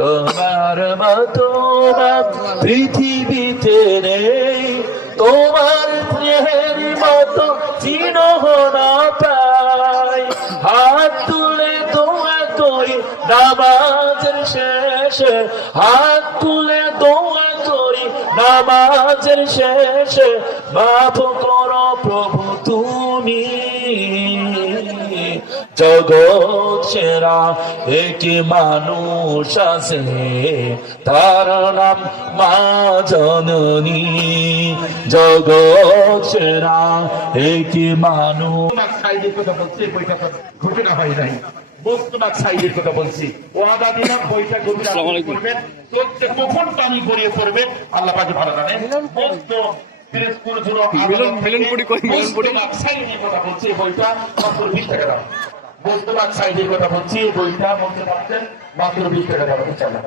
তোমার মতো পৃথিবীতে নেই, তোমার স্নেহের মতো চিহ্ন না পাই। হাত তুলে দোয়া করি নামাজের শেষে, হাত তুলে দোয়া করি নামাজের শেষে, মাফ করো প্রভু তুমি। জগৎ সেরা একটি মানুষ আছে, তার নাম মা জননী। জগৎ সেরা একটি মানুষ। সাইডের কথা বলছি, বইটা ঘটনা হয় নাই। মোস্তফা সাইডের কথা বলছি, ওয়াদা দিলাম বইটা ঘটনা করবেন, কখন পানি গড়িয়ে পড়বে আল্লাহ পাকে ভালো জানেন। কথা বলছি, বইটা মাত্র 20 টাকা দাম। মোস্তফা সাইডের কথা বলছি, বইটা বলতে পারছেন মাত্র 20 টাকা দাম। ইনশাআল্লাহ।